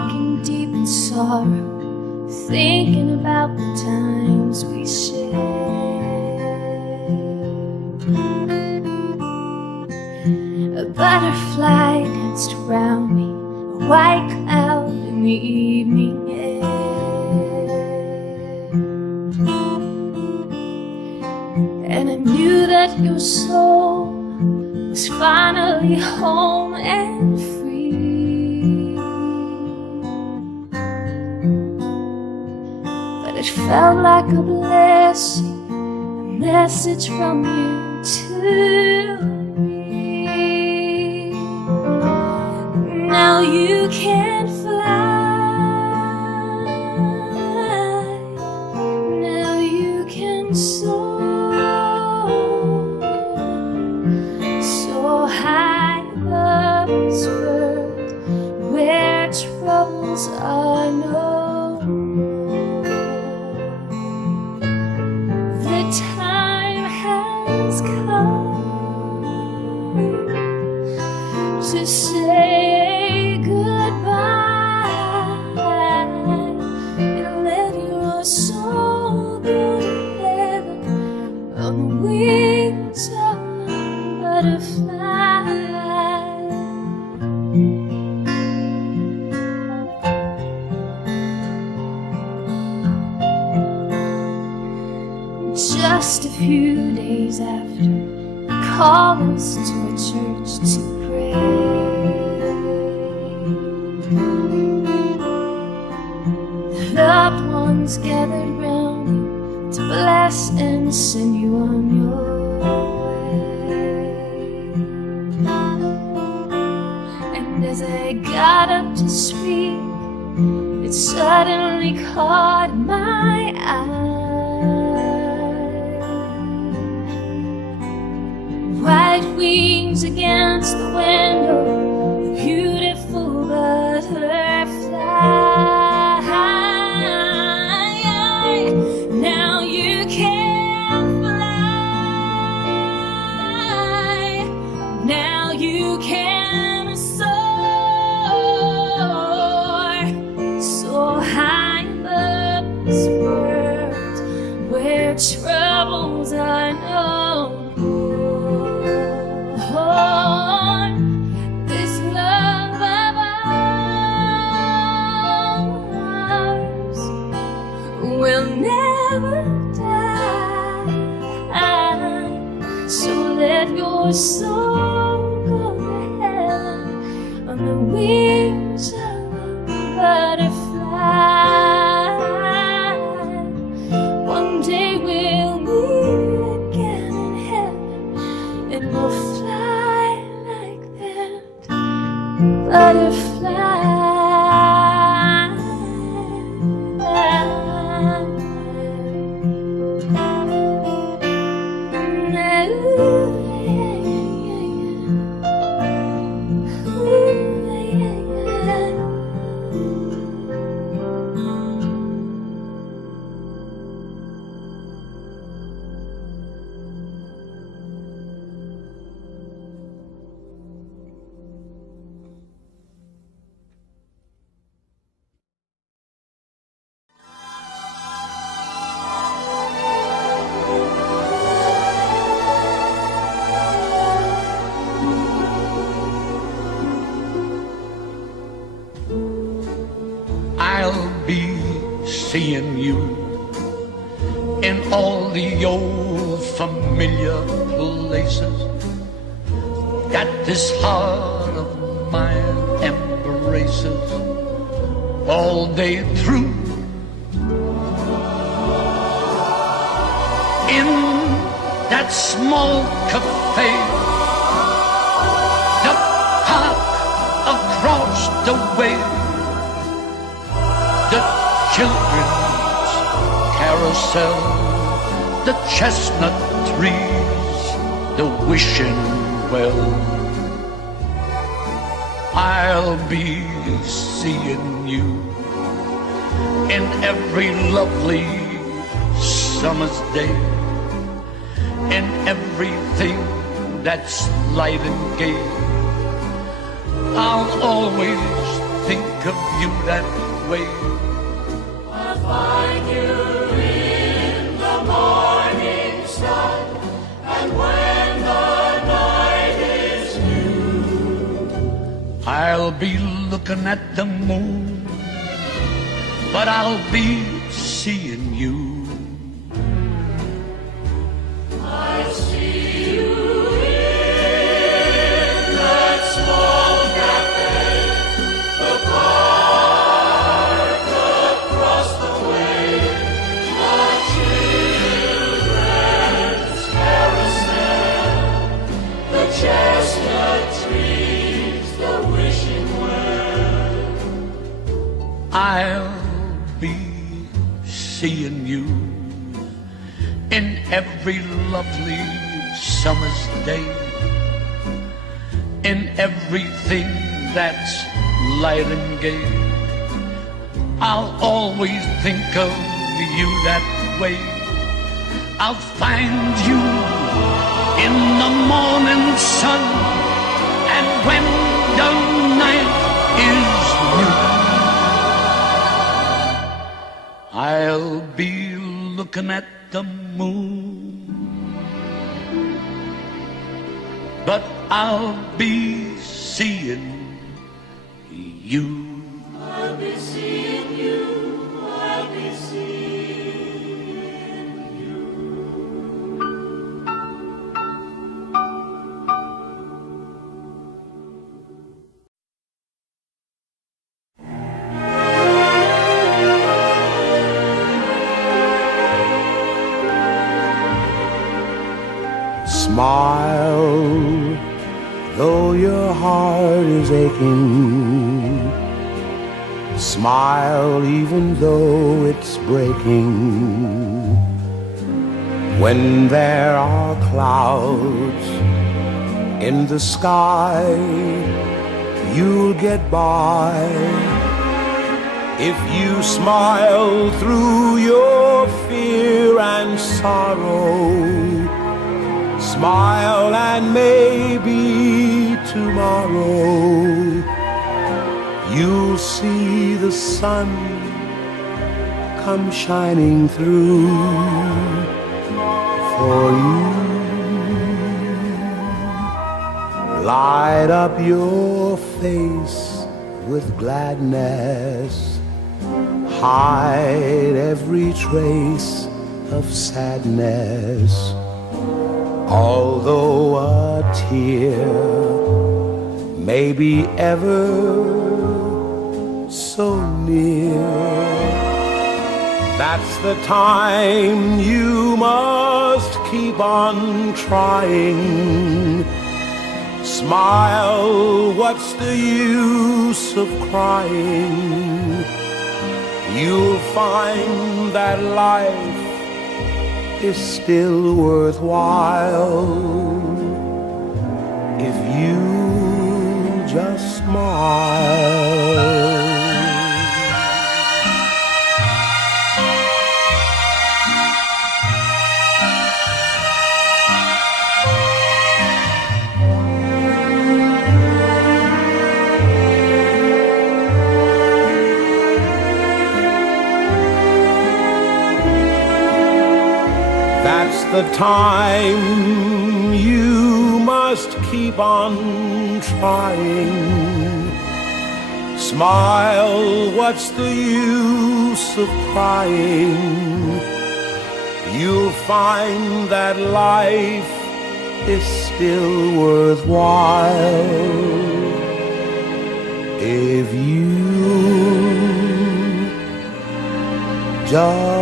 walking deep in sorrow, thinking about the times we shared. A butterfly danced around me, a white cloud in the evening air. And I knew that your soul was finally home and free. But it felt like a blessing, a message from you to me. Now you can fly, now you can soar, so high above this world where troubles are no more. The time has come to say goodbye and let your soul go to heaven on the wings of a butterfly. Just a few days after, you called us to a church to pray. The loved ones gathered round you to bless and send you on your way. And as I got up to speak, it suddenly caught my eye. White wings against the window, a beautiful butterfly. Now you can fly, now you can soar, so high above this world where troubles are no more. This love of ours will never die. So let your soul go to heaven on the wings of a butterfly. One day we'll meet again in heaven, and we'll fly like that butterfly. I'll be seeing you in all the old familiar places that this heart of mine embraces all day through. In that small cafe, the park across the way, the children's carousel, the chestnut trees, the wishing well. I'll be seeing you in every lovely summer's day, in everything that's light and gay. I'll always think of you that way. I'll find you in the morning sun, and when the night is new, I'll be looking at the moon, but I'll be seeing you. I see you in that small cafe, the park across the way, the children's carousel, the chestnut trees, the wishing well. I'll be seeing you in every lovely summer's day, in everything that's light and gay. I'll always think of you that way. I'll find you in the morning sun, and when the night is new, I'll be looking at the moon, but I'll be seeing you. I'll be seeing you, I'll be seeing you. Smile, though your heart is aching. Smile, even though it's breaking. When there are clouds in the sky, you'll get by. If you smile through your fear and sorrow, smile and maybe tomorrow you'll see the sun come shining through for you. Light up your face with gladness, hide every trace of sadness. Although a tear may be ever so near, that's the time you must keep on trying. Smile, what's the use of crying? You'll find that life is still worthwhile if you just smile. That's the time you must keep on trying. Smile, what's the use of crying? You'll find that life is still worthwhile if you just